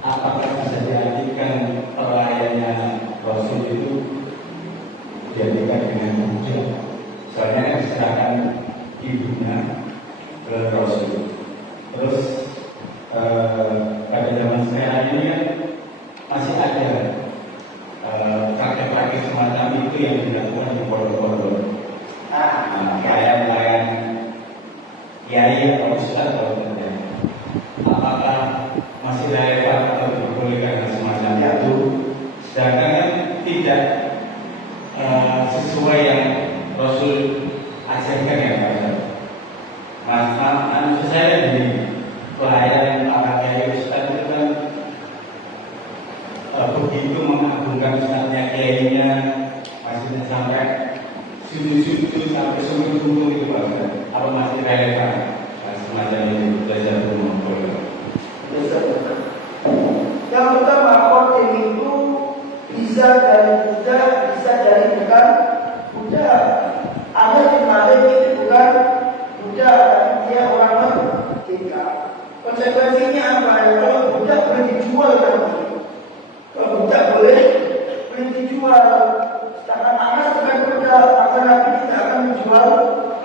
Apakah bisa diartikan pelayannya Rasul itu dijadikan dengan hujah? Soalnya kan diserahkan ibunya ke Rasul. Terus pada zaman sekarang ini kan masih ada praktek-praktek semacam itu yang dilakukan di pondok-pondok. Kayak kiai atau ustaz atau tidak. Apakah sesuai yang Rasul ajarkan ya Pak. Maksud saya di pelayanan Pak Kiai Ustaz itu kan begitu mengagungkan Ustaznya, Kiainya, maksudnya sampai sujud-sujud sampai sungguh-sungguh itu Pak Ustaz. Apa masih relevan semacam itu belajar rumah? Yang pertama, khotim itu bisa dari Buddha, bisa dari bukan Buddha. Ada di Malik itu bukan Buddha, tapi dia orang Merdeka. Konsekuensinya apa? Kalau Buddha boleh dijual nanti. Kalau Buddha boleh dijual. Sedangkan Anas bukan Buddha, maka Nabi tidak akan menjual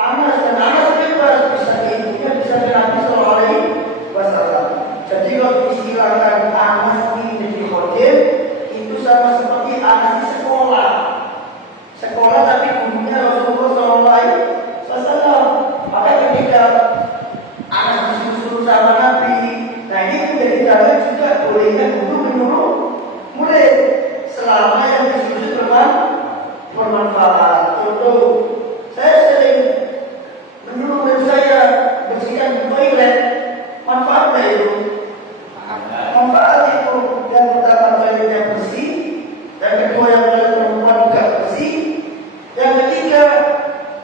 Anas, dan Anas bebas, bisa diintinya, bisa Nabi Sallallahu Alaihi Wasallam. Jadi kalau istilahkan Anas ini jadi khotim, itu sama seperti Anas di sekolah. Sekolah tapi gurunya Rasulullah Sallallahu Alaihi Wasallam. Maka ketika Anas disuruh sama Nabi, nah ini menjadi dalil juga bolehnya guru menyuruh murid selama yang disuruh bermanfaat. Contoh, saya sering menyuruh murid saya bersihkan toilet. Manfaatnya itu, manfaat itu yang pertama toiletnya bersih, yang kedua yang perempuan juga bersih, yang ketiga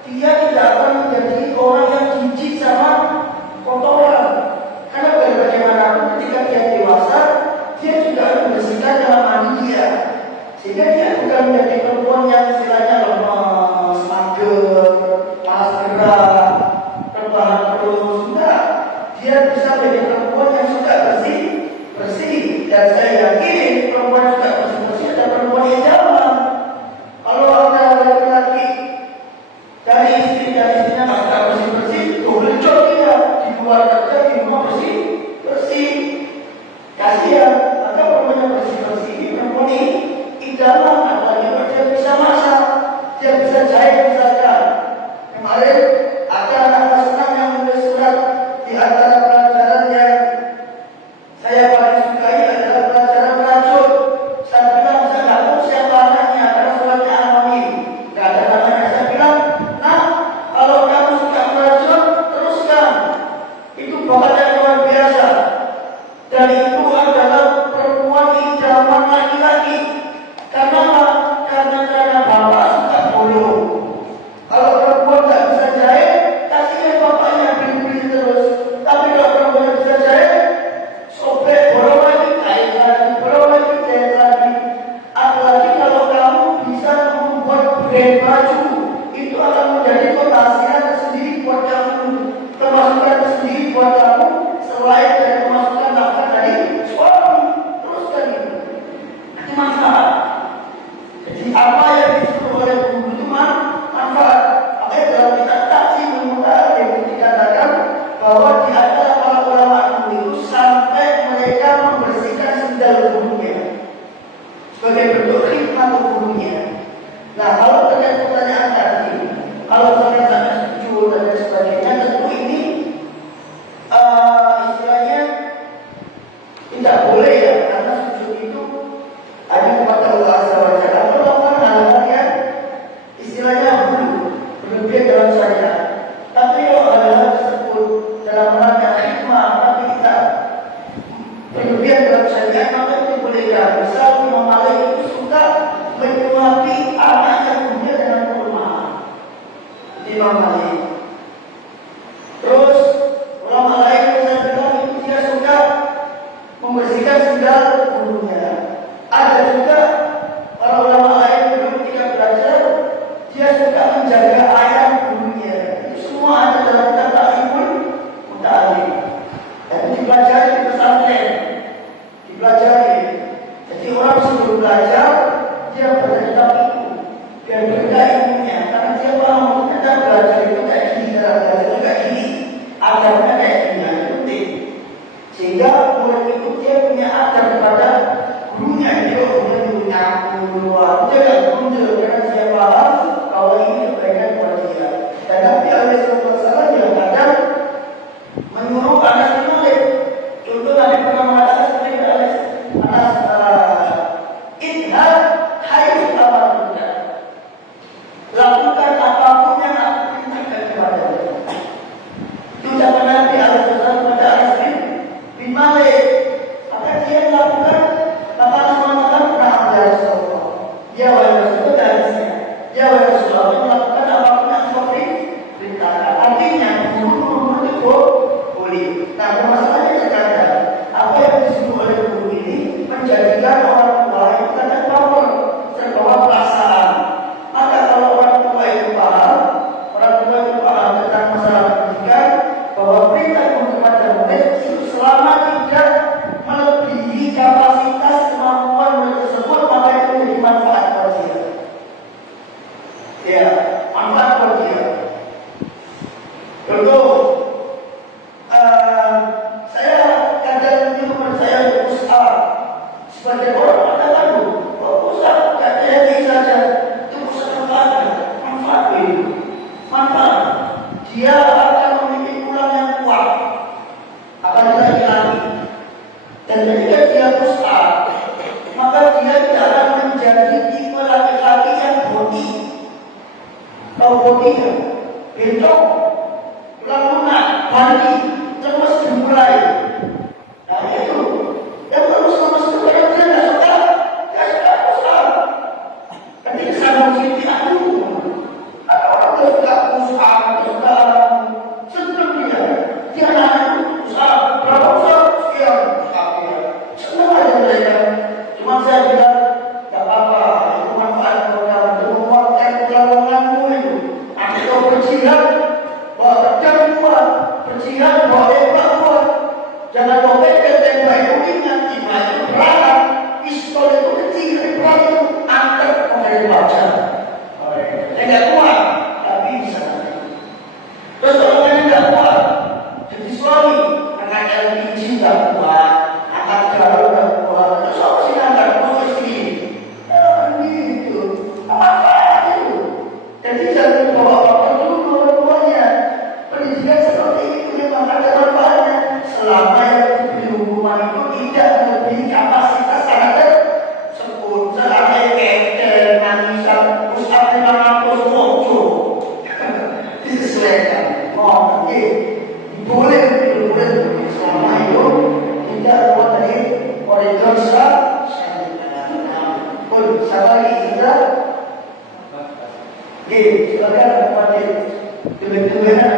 dia tidak akan menjadi orang yang jijik sama kotoran. Karena bagaimanapun ketika dia dewasa, dia juga akan membersihkan dalam mandi dia, sehingga dia bukan menjadi perempuan yang istilahnya lemas, mager, malas gerak, terbahan terus. Enggak, dia bisa menjadi perempuan yang suka bersih, dan saya yakin perempuan yang suka bersih adalah perempuan yang jalan. Kalau ada laki-laki dari istrinya nggak suka bersih, boleh coba dia di luar kerja, di rumah bersih. Kasihan, maka perempuan yang bersih ini perempuan ini idaman, apalagi kalau dia bisa masak, dia bisa jahit misalkan. Kemarin ada anak senang yang menulis surat. Di antara pelajaran yang saya paling sukai adalah pelajaran merajut. Saya bilang saya nggak tahu siapa anaknya karena suratnya anonim, nggak ada namanya. Saya bilang, nah kalau kamu suka merajut teruskan, itu bakatnya luar biasa. Dan itu adalah perempuan idaman laki-laki. Karena apa? Karena bapak suka bolong. Kalau perempuan nggak bisa jahit, kasihnya bapaknya beli-beli terus. Tapi kalau perempuan bisa jahit, sobek, borong lagi, kain lagi, borong lagi, jahit lagi. Apalagi kalau kamu bisa membuat brand baju, itu akan menjadi penghasilan tersendiri buat kamu, pemasukan tersendiri buat kamu, selain dari pemasukan nafkah dari suami. Teruskan itu. Itu manfaat. Jadi apa yang disuruh oleh guru itu manfaat. Makanya dalam kitab Ta'zim al-Muta'allim dikatakan bahwa di antara para ulama dulu itu sampai mereka membersihkan sendal gurunya sebagai bentuk khidmat gurunya. Nah, kalau terkait pertanyaan tadi, kalau saya sangat setuju dan sebagainya, tentu ini istilahnya tidak boleh ya, karena sujud itu hanya kepada Allah Azza wa Jalla. Atau melakukan hal-hal yang istilahnya berlebihan dalam syariat. Tapi kalau hal-hal tersebut dalam rangka hikmah, tapi kita berlebihan dalam syariat, maka itu boleh ya. Misal Imam Malik itu suka menyuapi anaknya gurunya dengan kurma. Imam Malik. Terus ulama lain yang saya bilang itu dia suka membersihkan sendal gurunya. Ada juga para ulama lain dulu ketika belajar, dia suka menjaga ayam gurunya. Itu semua ada dalam kitab Ta'zimul Muta'allim. Dan dipelajari di pesantren, dipelajari. Jadi orang sebelum belajar, dia baca kitab itu biar beda ilmunya. Karena dia paham ternyata belajar itu kayak gini, cara belajar itu kayak gini, adabnya kayak gini, itu penting. Sehingga murid itu dia punya adab kepada gurunya. Dia gurunya keluar, dia nggak muncul karena dia paham bahwa ini kebaikan buat dia. Dan Nabi Alaihissalam yang kadang menyuruh anak menulis. Contoh Nabi pernah mengatakan kepada Anas, Idhab hai utama Buddha. sesuatu melakukan apapun yang seperti perintahkan. Artinya guru itu boleh. Nah, masalahnya terkadang apa yang disebut oleh guru ini menjadikan orang tua itu kadang baper, terbawa perasaan. Maka kalau orang tua itu paham tentang masalah pendidikan, bahwa perintah kepada murid itu selama tidak melebihi kapasitas kemampuan murid tersebut, maka itu menjadi manfaat buat dia. Ya, manfaat buat dia. Contoh, saya kadang menyuruh saya untuk usaha. Sebagai orang mengatakan, usaha katanya ini saja, itu usaha manfaat itu. Manfaat. Dia akan memiliki tulang yang kuat, akan laki-laki. Dan ketika dia usaha, maka dia tidak akan menjadi tipe laki-laki yang bodi. Tahu bodi ya? Bencong, tulang lunak, bandi, terus dimulai. Nah itu, yang terus kepada dia tidak suka, dia suka usaha. Ketika saya mesti aku, ada orang yang suka usaha, suka sebelum dia nak usaha, berapa usaha, sekian usaha dia. Senang aja mereka. Cuma saya bilang, tak apa-apa, itu manfaat program untuk menguatkan perlawanganmu itu. Nanti kau berjihad, bawa pedang kuat, berjihad, bawa tembak kuat. Jangan bawa pedang, tembak itu ringan, tembak itu berat, pistol itu kecil, berat itu angkat dari wajah. Tidak kuat, tapi bisa nanti. Terus orang yang tidak kuat, jadi suami, anak LPG tidak kuat, anak galau tidak kuat, terus apa sih anak mau istri? Gitu, apa itu? Jadi jangan bawa bapak dulu orang-tuanya. Pendidikan seperti itu memang ada manfaatnya. Selama yang diberi hukuman itu tidak melebihi kapasitas anak tersebut. Selama yang keder, nangisan, pusat 500 mojo disesuaikan. Boleh selama itu tidak keluar dari koridor syariat. Siapa lagi kita? Silakan kepada kebetulan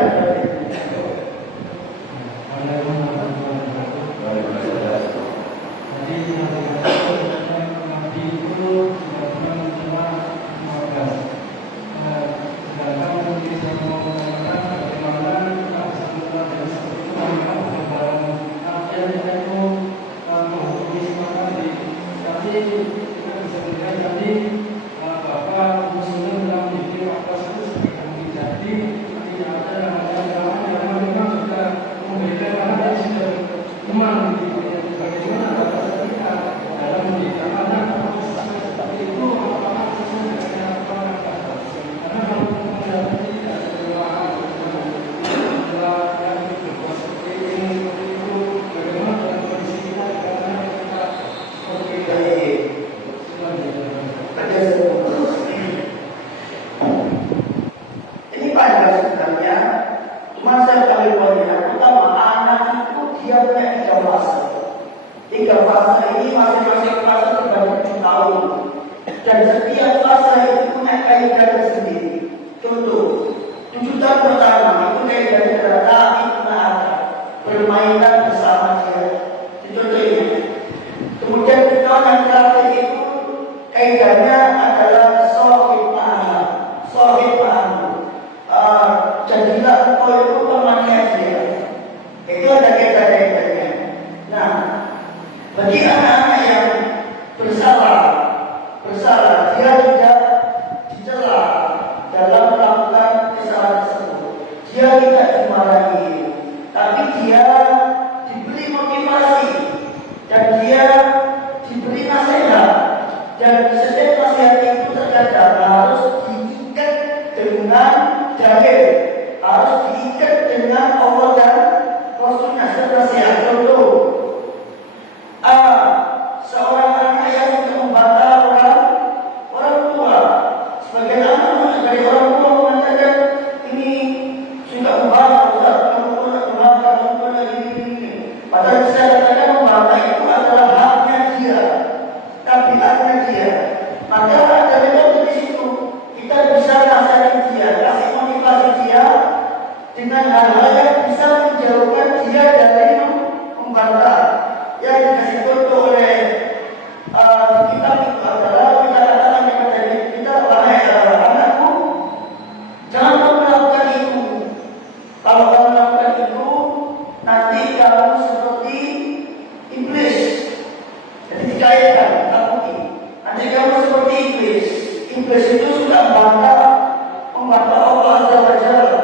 Maka dari itu di situ kita bisa nasihati dia, kasih motivasi dia dengan hal-hal yang bisa menjauhkan dia dari membantah. Yang dikasih contoh oleh kita itu adalah kita katakan kepada kita, wahai anakku, jangan kamu melakukan itu. Kalau kamu melakukan itu, nanti kamu seperti iblis. Jadi dikaitkan, takuti. Nanti kamu seperti iblis. Iblis itu sudah membantah Allah Azza wa Jalla.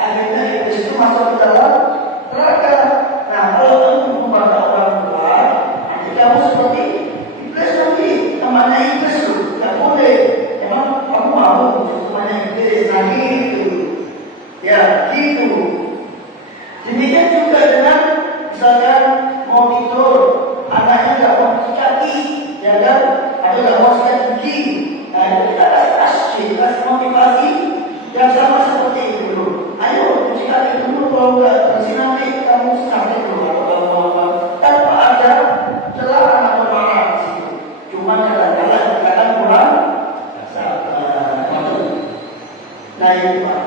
Akhirnya iblis itu masuk ke dalam neraka. Nah, kalau kamu membantah orang tua, nanti kamu seperti iblis nanti. Namanya iblis itu tidak boleh. Emang kamu mau namanya iblis? Nah, gitu. Ya, gitu. Demikian juga dengan misalkan mau tidur, anaknya nggak mau cuci kaki, ya kan? Atau nggak mau sikat gigi. Nah, itu kita kasih motivasi yang sama seperti itu dulu. Ayo cuci kaki dulu, kalau nggak bersih nanti kamu sakit dulu. Tanpa ada celaan atau marah di situ. Cuma kadang-kadang dikatakan kurang sabar. Nah, itu Pak.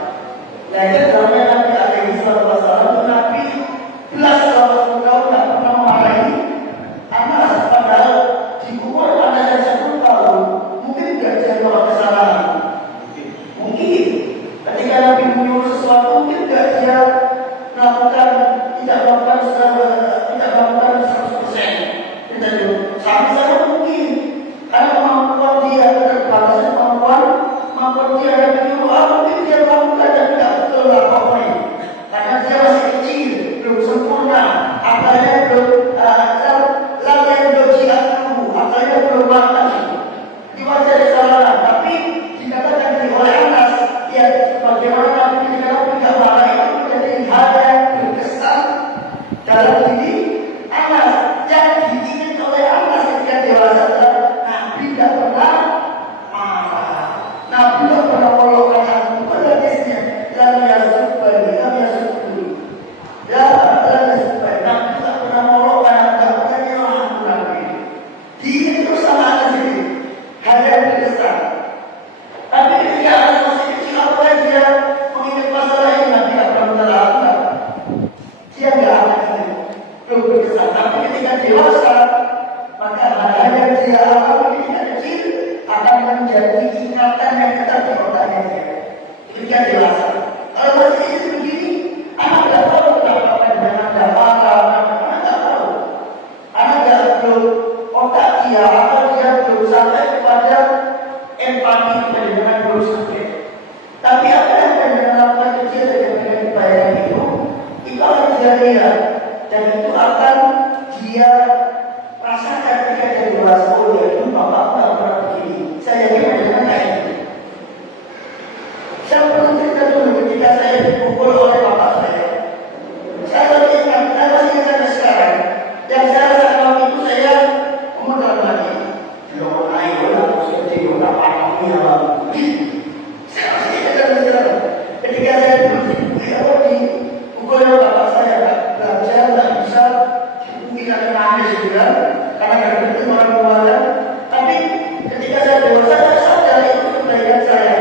Nah, itu dalamnya Nabi alaihi wasallam. Nabi jelas kalau engkau tidak pernah memarahi anak, padahal di umur anak yang 10 tahun mungkin tidak jadi orang kesalahan. Mungkin ketika Nabi menyuruh sesuatu, mungkin tidak dia melakukan, tidak melakukan 100%. Kita sampai sana mungkin karena kemampuan dia terbatas, kemampuan dia yang menyuruh, mungkin dia melakukan dan tidak betul apa-apa. Karena dia masih kecil, belum sempurna, akalnya belum akalnya belum matang. Diwajar kesalahan, tapi dikatakan oleh Anas, ya bagaimana Nabi tidak marah itu menjadi hal yang berkesan dalam diri Anas. Yang diingin oleh Anas ketika dewasa, Nabi tidak pernah marah, Nabi tidak pernah melolokkan aku. Hadisnya dalam Nabi tidak pernah melolokkan, tidak pernah nyerah Nabi. Dia itu sama Anas ini hal yang berkesan. Tapi ketika Anas masih kecil, apa dia mengingat masalah ini, Nabi tidak pernah menerangkan. Dia tidak akan belum berkesan. Tapi ketika dewasa, maka hal yang dia alami ketika kecil akan menjadi ingatan yang tetap di otaknya dia. Ketika dewasa, kalau masih kecil begini, anak tidak tahu apa dengan dapatan, anak tidak tahu. Anak tidak belum otak dia, atau dia belum sampai kepada empati dengan belum sampai. Tapi apa yang dengan lakukan kecil dengan dibayar itu akan dia lihat, dan itu akan dia rasakan ketika dia dewasa. Oh ya, itu bapak tidak pernah begini. Saya yakin dengan kayak ini. Saya pernah cerita dulu ketika saya dipukul oleh bapak saya. Saya masih ingat sekarang. Yang saya rasakan waktu itu saya umur lagi. Belum naik, aku seperti orang panahnya. Saya masih ingat sekarang. Ketika saya dipukul oleh bapak saya, belajar tidak bisa, mungkin akan nangis juga, karena tidak betul orang tua. Tapi ketika saya dewasa, saya sadar itu kebaikan saya.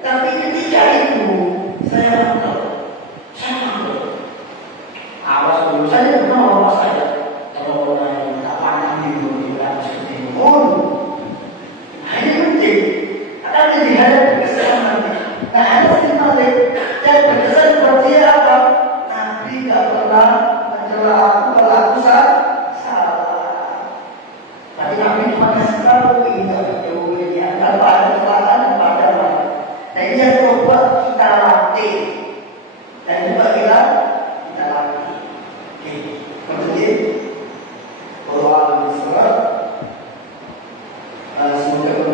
Tapi ketika itu saya mampu. Awas dulu, saya pernah bapak saya. Kalau orang tak pandang di dunia seperti ini, ini penting. Akan menjadi hal yang berkesan nanti. Nah, ada simbalik yang berkesan seperti apa? Nabi tidak pernah mencela aku kalau aku salah. Tapi Nabi cuma kasih tahu ini tanpa ada kesalahan dan pada mana. Nah, ini yang coba kita latih. Dan coba kita latih. Oke, kemudian kalau alam surat semoga